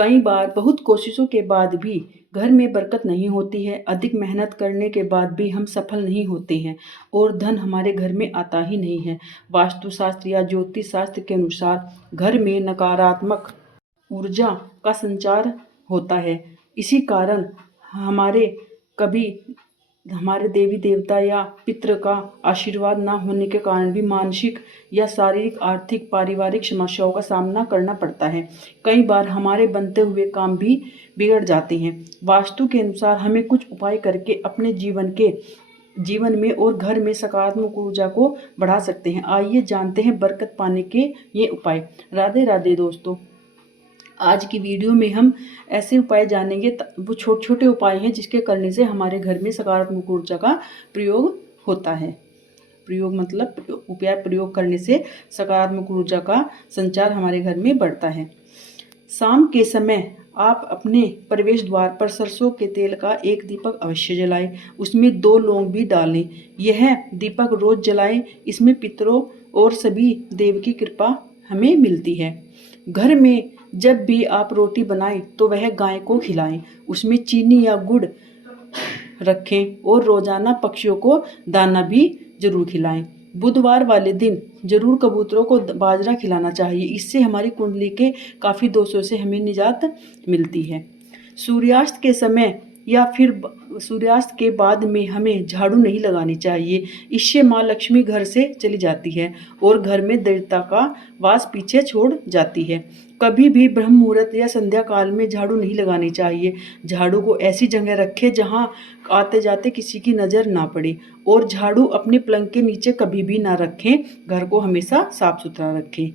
कई बार बहुत कोशिशों के बाद भी घर में बरकत नहीं होती है। अधिक मेहनत करने के बाद भी हम सफल नहीं होते हैं और धन हमारे घर में आता ही नहीं है। वास्तुशास्त्र या ज्योतिष शास्त्र के अनुसार घर में नकारात्मक ऊर्जा का संचार होता है। इसी कारण हमारे कभी हमारे देवी देवता या पितृ का आशीर्वाद ना होने के कारण भी मानसिक या शारीरिक, आर्थिक, पारिवारिक समस्याओं का सामना करना पड़ता है। कई बार हमारे बनते हुए काम भी बिगड़ जाते हैं। वास्तु के अनुसार हमें कुछ उपाय करके अपने जीवन में और घर में सकारात्मक ऊर्जा को बढ़ा सकते हैं। आइए जानते हैं बरकत पाने के ये उपाय। राधे राधे दोस्तों। आज की वीडियो में हम ऐसे उपाय जानेंगे, वो छोटे छोटे उपाय हैं जिसके करने से हमारे घर में सकारात्मक ऊर्जा का प्रयोग होता है। प्रयोग मतलब उपाय प्रयोग करने से सकारात्मक ऊर्जा का संचार हमारे घर में बढ़ता है। शाम के समय आप अपने प्रवेश द्वार पर सरसों के तेल का एक दीपक अवश्य जलाएं। उसमें 2 लौंग भी डालें। यह दीपक रोज जलाएं। इसमें पितरों और सभी देव की कृपा हमें मिलती है। घर में जब भी आप रोटी बनाएं तो वह गाय को खिलाएं। उसमें चीनी या गुड़ रखें और रोजाना पक्षियों को दाना भी जरूर खिलाएं। बुधवार वाले दिन जरूर कबूतरों को बाजरा खिलाना चाहिए। इससे हमारी कुंडली के काफ़ी दोषों से हमें निजात मिलती है। सूर्यास्त के समय या फिर सूर्यास्त के बाद में हमें झाड़ू नहीं लगानी चाहिए। इससे माँ लक्ष्मी घर से चली जाती है और घर में दरिद्रता का वास पीछे छोड़ जाती है। कभी भी ब्रह्म मुहूर्त या संध्या काल में झाड़ू नहीं लगानी चाहिए। झाड़ू को ऐसी जगह रखें जहां आते जाते किसी की नज़र ना पड़े और झाड़ू अपने पलंग के नीचे कभी भी ना रखें। घर को हमेशा साफ सुथरा रखें।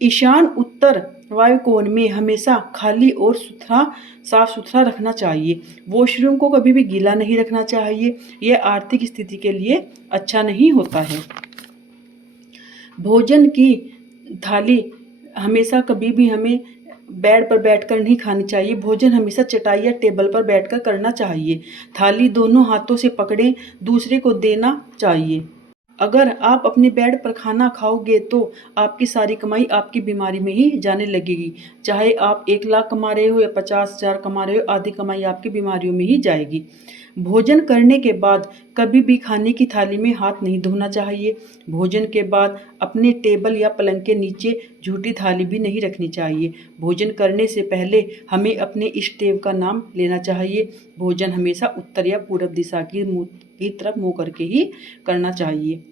ईशान उत्तर वायु कोण में हमेशा खाली और साफ सुथरा रखना चाहिए। वॉशरूम को कभी भी गीला नहीं रखना चाहिए। यह आर्थिक स्थिति के लिए अच्छा नहीं होता है। भोजन की थाली हमेशा कभी भी हमें बेड पर बैठकर नहीं खानी चाहिए। भोजन हमेशा चटाई या टेबल पर बैठकर करना चाहिए। थाली दोनों हाथों से पकड़ें, दूसरे को देना चाहिए। अगर आप अपने बेड पर खाना खाओगे तो आपकी सारी कमाई आपकी बीमारी में ही जाने लगेगी। चाहे आप 1 लाख कमा रहे हो या 50,000 कमा रहे हो, आधी कमाई आपकी बीमारियों में ही जाएगी। भोजन करने के बाद कभी भी खाने की थाली में हाथ नहीं धोना चाहिए। भोजन के बाद अपने टेबल या पलंग के नीचे झूठी थाली भी नहीं रखनी चाहिए। भोजन करने से पहले हमें अपने इष्ट देव का नाम लेना चाहिए। भोजन हमेशा उत्तर या पूरब दिशा की तरफ मुँह करके ही करना चाहिए।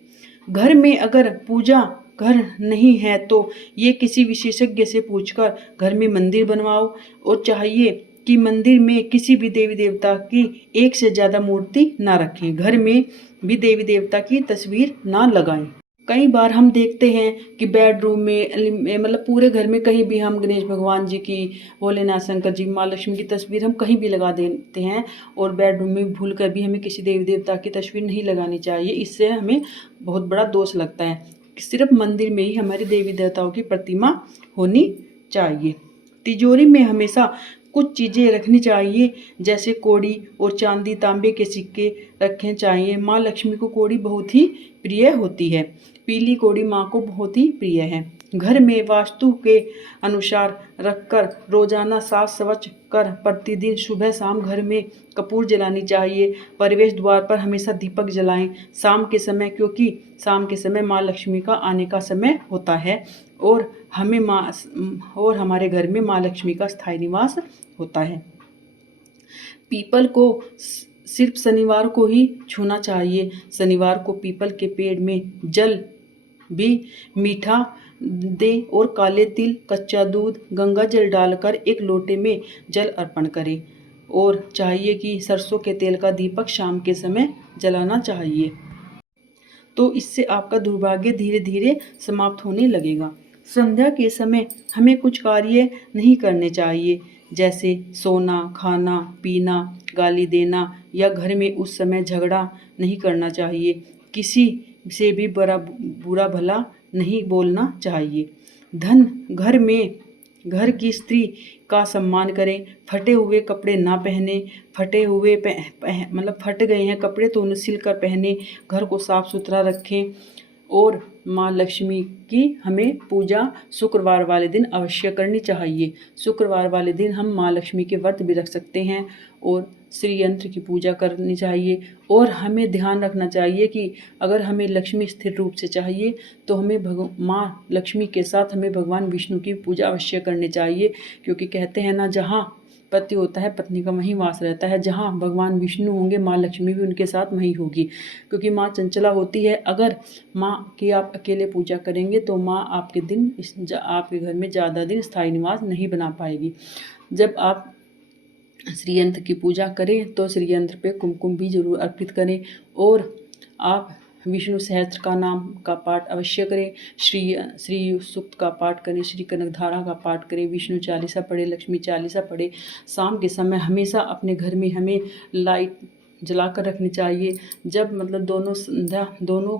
घर में अगर पूजा घर नहीं है तो ये किसी विशेषज्ञ से पूछकर घर में मंदिर बनवाओ और चाहिए कि मंदिर में किसी भी देवी देवता की 1 से ज़्यादा मूर्ति ना रखें। घर में भी देवी देवता की तस्वीर ना लगाएं। कई बार हम देखते हैं कि बेडरूम में मतलब पूरे घर में कहीं भी हम गणेश भगवान जी की, भोलेनाथ शंकर जी, माँ लक्ष्मी की तस्वीर हम कहीं भी लगा देते हैं और बेडरूम में भूल कर भी हमें किसी देवी देवता की तस्वीर नहीं लगानी चाहिए। इससे हमें बहुत बड़ा दोष लगता है। सिर्फ मंदिर में ही हमारी देवी देवताओं की प्रतिमा होनी चाहिए। तिजोरी में हमेशा कुछ चीज़ें रखनी चाहिए, जैसे कौड़ी और चांदी तांबे के सिक्के रखने चाहिए। माँ लक्ष्मी को कौड़ी बहुत ही प्रिय होती है। पीली कौड़ी माँ को बहुत ही प्रिय है। घर में वास्तु के अनुसार रखकर रोजाना साफ स्वच्छ कर प्रतिदिन सुबह शाम घर में कपूर जलानी चाहिए। प्रवेश द्वार पर हमेशा दीपक जलाएं शाम के समय, क्योंकि शाम के समय माँ लक्ष्मी का आने का समय होता है और हमारे घर में माँ लक्ष्मी का स्थायी निवास होता है। पीपल को सिर्फ शनिवार को ही छूना चाहिए। शनिवार को पीपल के पेड़ में जल भी मीठा दे और काले तिल, कच्चा दूध, गंगा जल डालकर 1 लोटे में जल अर्पण करें और चाहिए कि सरसों के तेल का दीपक शाम के समय जलाना चाहिए। तो इससे आपका दुर्भाग्य धीरे धीरे समाप्त होने लगेगा। संध्या के समय हमें कुछ कार्य नहीं करने चाहिए, जैसे सोना, खाना पीना, गाली देना या घर में उस समय झगड़ा नहीं करना चाहिए। किसी से भी बुरा भला नहीं बोलना चाहिए। घर की स्त्री का सम्मान करें। फटे हुए कपड़े ना पहने। फटे हुए मतलब फट गए हैं कपड़े तो उन्हें सिल कर पहने। घर को साफ सुथरा रखें और माँ लक्ष्मी की हमें पूजा शुक्रवार वाले दिन अवश्य करनी चाहिए। शुक्रवार वाले दिन हम माँ लक्ष्मी के व्रत भी रख सकते हैं और श्री यंत्र की पूजा करनी चाहिए। और हमें ध्यान रखना चाहिए कि अगर हमें लक्ष्मी स्थिर रूप से चाहिए तो हमें माँ लक्ष्मी के साथ हमें भगवान विष्णु की पूजा अवश्य करनी चाहिए, क्योंकि कहते हैं ना, जहाँ पति होता है पत्नी का वहीं वास रहता है। जहाँ भगवान विष्णु होंगे माँ लक्ष्मी भी उनके साथ वहीं होगी, क्योंकि माँ चंचला होती है। अगर माँ की आप अकेले पूजा करेंगे तो माँ आपके आपके घर में ज़्यादा दिन स्थायी निवास नहीं बना पाएगी। जब आप श्री यंत्र की पूजा करें तो श्री यंत्र पे कुमकुम भी जरूर अर्पित करें और आप विष्णु सहस्त्र का नाम का पाठ अवश्य करें। श्री सूक्त का पाठ करें, श्री कनकधारा का पाठ करें, विष्णु चालीसा पढ़े, लक्ष्मी चालीसा पढ़े। शाम के समय हमेशा अपने घर में हमें लाइट जलाकर रखनी चाहिए। जब मतलब दोनों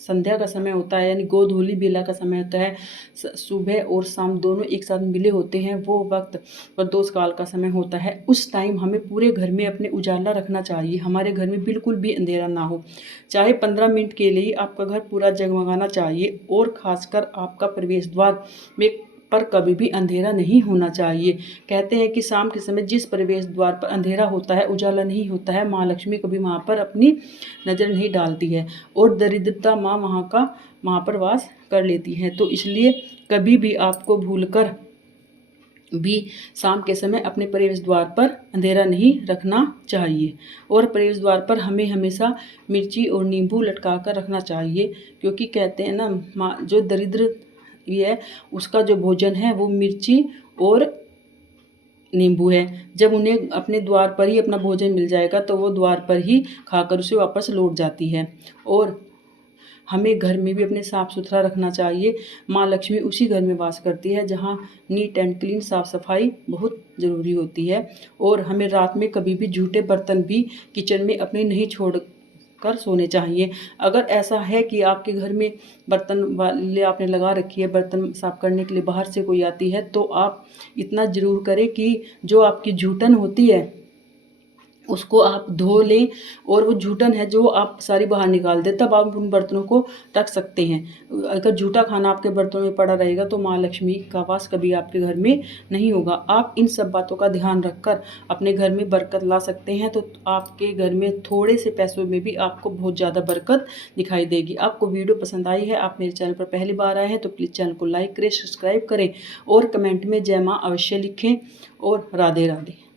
संध्या का समय होता है, यानी गोधूली बेला का समय होता है, सुबह और शाम दोनों एक साथ मिले होते हैं, वो वक्त प्रदोष काल का समय होता है। उस टाइम हमें पूरे घर में अपने उजाला रखना चाहिए, हमारे घर में बिल्कुल भी अंधेरा ना हो। चाहे 15 मिनट के लिए आपका घर पूरा जगमगाना चाहिए और खासकर आपका प्रवेश द्वार में पर कभी भी अंधेरा नहीं होना चाहिए। कहते हैं कि शाम के समय जिस प्रवेश द्वार पर अंधेरा होता है, उजाला नहीं होता है, माँ लक्ष्मी कभी वहाँ पर अपनी नज़र नहीं डालती है और दरिद्रता माँ वहाँ पर वास कर लेती है। तो इसलिए कभी भी आपको भूलकर भी शाम के समय अपने प्रवेश द्वार पर अंधेरा नहीं रखना चाहिए। और प्रवेश द्वार पर हमें हमेशा मिर्ची और नींबू लटका कर रखना चाहिए, क्योंकि कहते हैं ना, जो दरिद्र है उसका जो भोजन है वो मिर्ची और नींबू है। जब उन्हें अपने द्वार पर ही अपना भोजन मिल जाएगा तो वो द्वार पर ही खाकर उसे वापस लौट जाती है। और हमें घर में भी अपने साफ़ सुथरा रखना चाहिए। माँ लक्ष्मी उसी घर में वास करती है जहाँ नीट एंड क्लीन साफ़ सफाई बहुत ज़रूरी होती है। और हमें रात में कभी भी झूठे बर्तन भी किचन में अपने नहीं छोड़ कर सोने चाहिए। अगर ऐसा है कि आपके घर में बर्तन वाले आपने लगा रखी है, बर्तन साफ़ करने के लिए बाहर से कोई आती है, तो आप इतना ज़रूर करें कि जो आपकी जूठन होती है उसको आप धो लें और वो जूठन है जो आप सारी बाहर निकाल दें, तब आप उन बर्तनों को रख सकते हैं। अगर जूठा खाना आपके बर्तनों में पड़ा रहेगा तो माँ लक्ष्मी का वास कभी आपके घर में नहीं होगा। आप इन सब बातों का ध्यान रखकर अपने घर में बरकत ला सकते हैं, तो आपके घर में थोड़े से पैसों में भी आपको बहुत ज़्यादा बरकत दिखाई देगी। आपको वीडियो पसंद आई है, आप मेरे चैनल पर पहली बार आए हैं तो प्लीज़ चैनल को लाइक करें, सब्सक्राइब करें और कमेंट में जय माँ अवश्य लिखें। और राधे राधे।